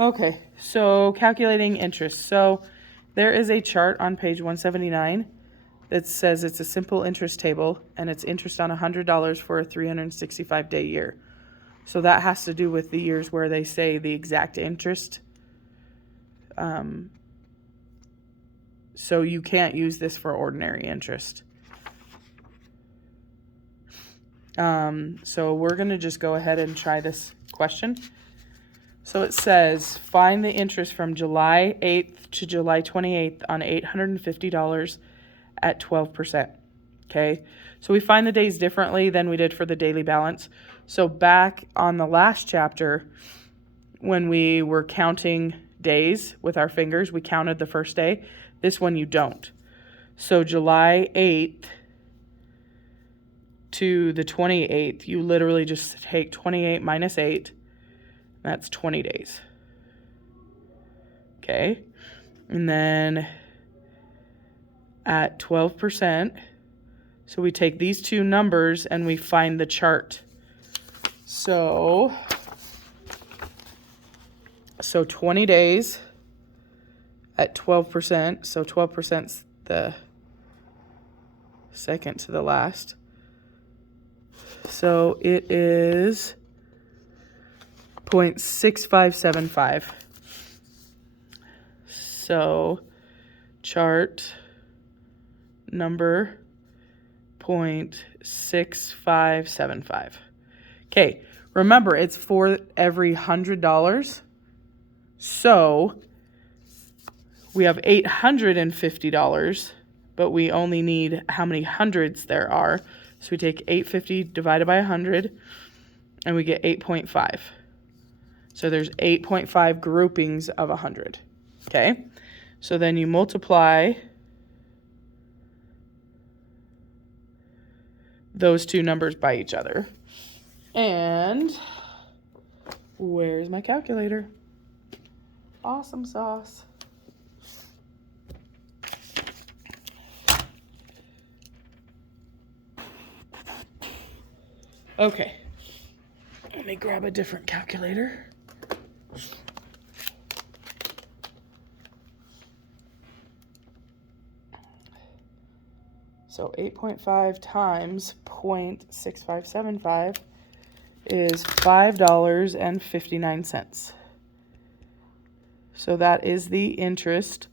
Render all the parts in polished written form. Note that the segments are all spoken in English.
Okay, so calculating interest. So there is a chart on page 179 that says it's a simple interest table and it's interest on $100 for a 365-day year. So that has to do with the years where they say the exact interest. So you can't use this for ordinary interest. So we're going to just go ahead and try this question. So it says, find the interest from July 8th to July 28th on $850 at 12%. Okay, so we find the days differently than we did for the daily balance. So back on the last chapter, when we were counting days with our fingers, we counted the first day. This one you don't. So July 8th to the 28th, you literally just take 28 minus 8. That's 20 days. Okay. And then at 12%, so we take these two numbers and we find the chart. So 20 days at 12%. So 12%'s the second to the last. So it is 0.6575. So chart number 0.6575. Okay, remember it's for every $100. So we have $850, but we only need how many hundreds there are. So we take 850 divided by 100, and we get 8.5. So there's 8.5 groupings of 100. Okay, so then you multiply those two numbers by each other. And where's my calculator? Awesome sauce. Okay, let me grab a different calculator. So 8.5 times 0.6575 is $5.59. So that is the interest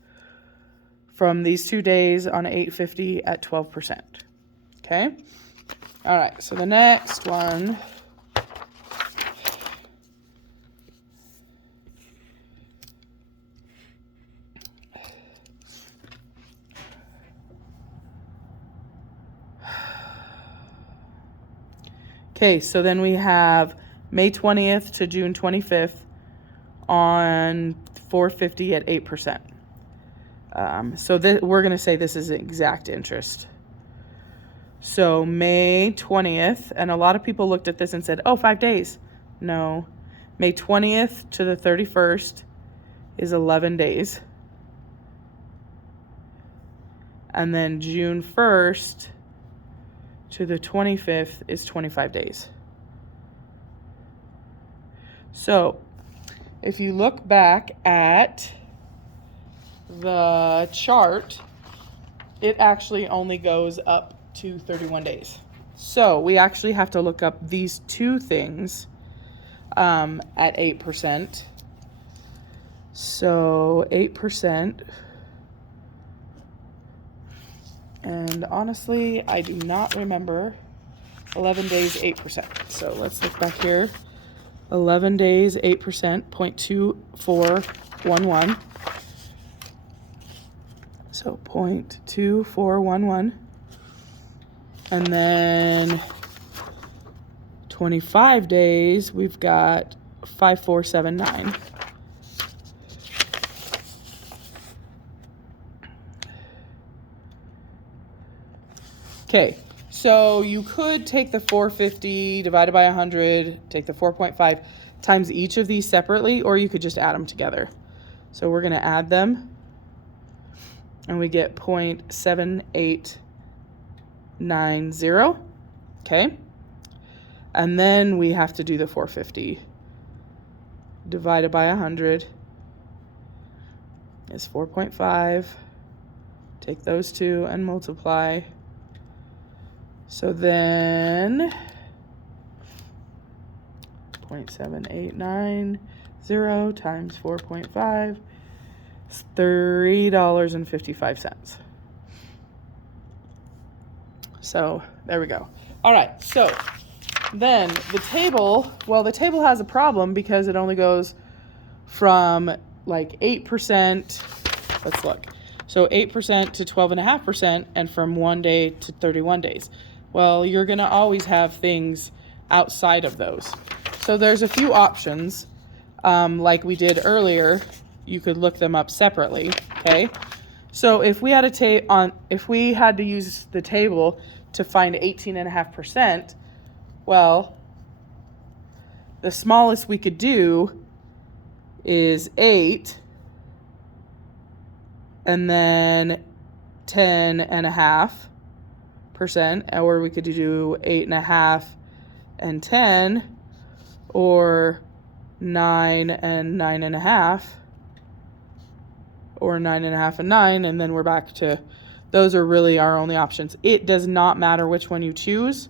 from these 2 days on 850 at 12%. Okay? All right, so the next one okay, so then we have May 20th to June 25th on 450 at 8%. So we're going to say this is exact interest. So May 20th, and a lot of people looked at this and said, oh, 5 days. No, May 20th to the 31st is 11 days. And then June 1st to the 25th is 25 days. So if you look back at the chart, it actually only goes up to 31 days. So we actually have to look up these two things at 8%. So 8%. And honestly, I do not remember 11 days, 8%. So let's look back here. 11 days, 8%, 0.2411. So 0.2411. And then 25 days, we've got 5479. Okay, so you could take the 450 divided by 100, take the 4.5 times each of these separately, or you could just add them together. So we're going to add them, and we get 0.7890. Okay, and then we have to do the 450. divided by 100 is 4.5. Take those two and multiply. So then 0.7890 times 4.5 is $3.55. So there we go. All right, so then the table, well, the table has a problem because it only goes from like 8%, let's look. So 8% to 12.5% and from 1 day to 31 days. Well, you're gonna always have things outside of those. So there's a few options. Like we did earlier, you could look them up separately, okay? So if we had if we had to use the table to find 18.5%, well, the smallest we could do is 8, and then 10.5%, or we could do 8.5 and 10, or 9 and 9.5, or 9.5 and 9, and then we're back to, those are really our only options. It does not matter which one you choose,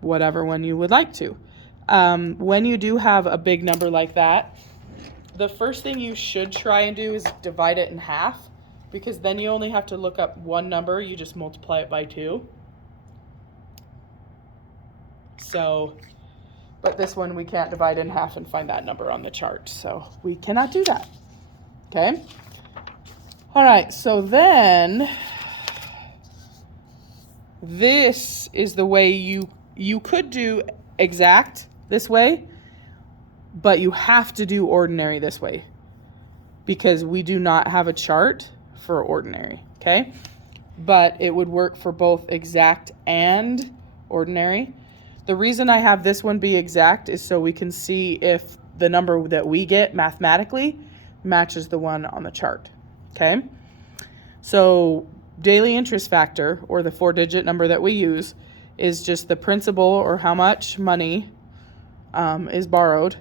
whatever one you would like to. When you do have a big number like that, the first thing you should try and do is divide it in half, because then you only have to look up one number, you just multiply it by 2. So, but this one we can't divide in half and find that number on the chart, so we cannot do that. Okay? All right, so then this is the way you could do exact this way, but you have to do ordinary this way because we do not have a chart for ordinary, okay? But it would work for both exact and ordinary. The reason I have this one be exact is so we can see if the number that we get mathematically matches the one on the chart, okay? So daily interest factor, or the 4-digit number that we use, is just the principal, or how much money is borrowed,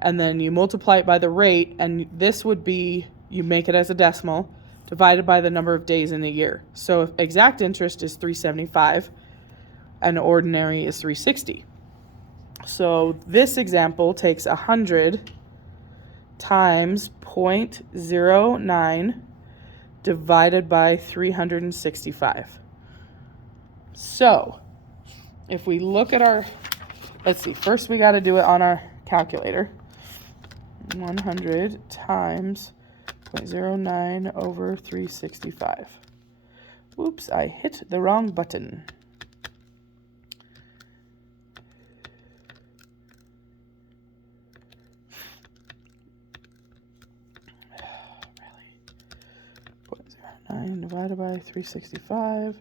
and then you multiply it by the rate, and this would be, you make it as a decimal, divided by the number of days in the year. So if exact interest is 375, and ordinary is 360. So this example takes 100 times 0.09 divided by 365. So if we look at our, let's see, first we got to do it on our calculator. 100 times 0.09 over 365. Oops, I hit the wrong button. Really? 0.09 divided by 365.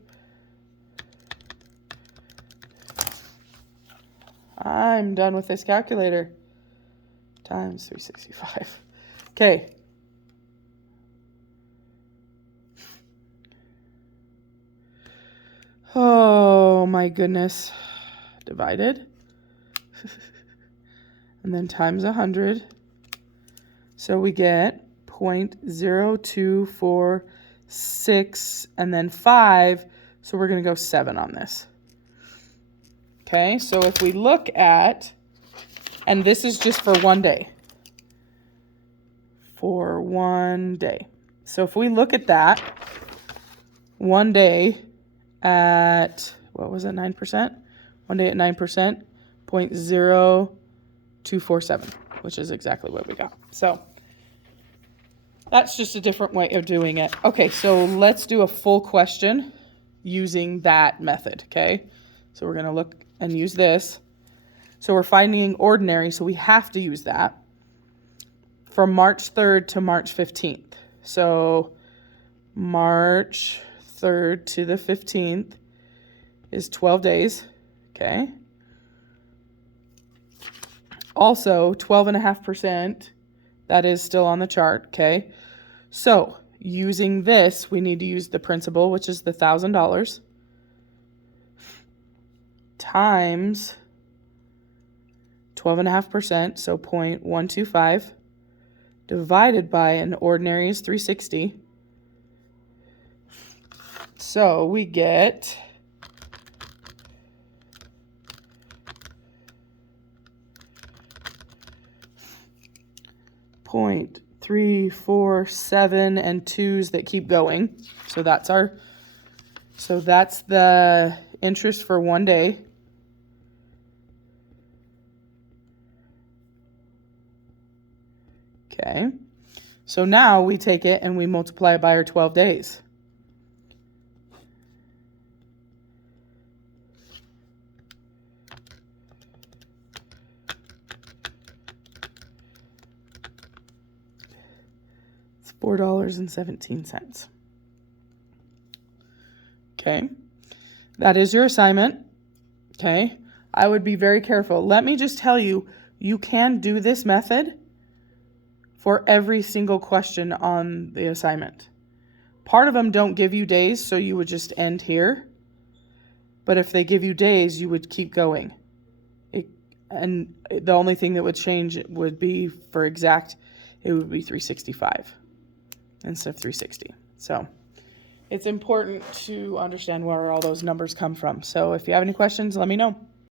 I'm done with this calculator. Times 365. Okay. Oh my goodness. Divided. And then times 100. So we get 0.0246 and then 5. So we're going to go 7 on this. Okay, so if we look at, and this is just for 1 day. For 1 day. So if we look at that, 1 day at, what was it, 9%? 1 day at 9%, 0.0247, which is exactly what we got. So that's just a different way of doing it. Okay, so let's do a full question using that method, okay? So we're going to look and use this. So we're finding ordinary, so we have to use that. From March 3rd to March 15th. So March 3rd to the 15th is 12 days, okay? Also, 12.5%, that is still on the chart, okay? So using this, we need to use the principal, which is the $1,000, times 12.5%, so 0.125, divided by an ordinary is 360. So we get 0.347 and 2s that keep going. So that's the interest for 1 day. Okay. So now we take it and we multiply it by our 12 days. It's $4.17. Okay. That is your assignment. Okay. I would be very careful. Let me just tell you, you can do this method for every single question on the assignment. Part of them don't give you days, so you would just end here. But if they give you days, you would keep going. And the only thing that would change would be for exact, it would be 365 instead of 360. So it's important to understand where all those numbers come from. So if you have any questions, let me know.